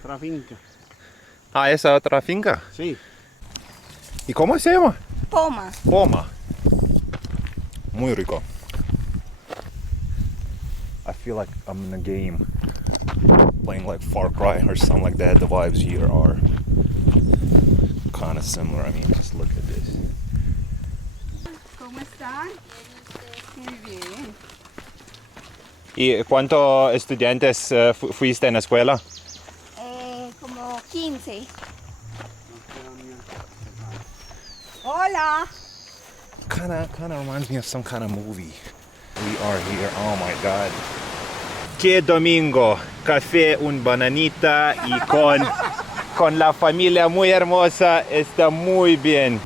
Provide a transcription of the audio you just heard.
Otra finca. Ah, esa otra finca. Sí. ¿Y cómo se llama? Poma. Poma. Muy rico. I feel like I'm in a game playing like Far Cry or something like that. The vibes here are kind of similar. I mean, just look at this. ¿Cómo están? Muy bien. ¿Y cuántos estudiantes fuiste en la escuela? Como 15. Hola. Kind of reminds me of some kind of movie. We are here. Oh my God. Qué domingo. Café, un bananita y con la familia muy hermosa. Está muy bien.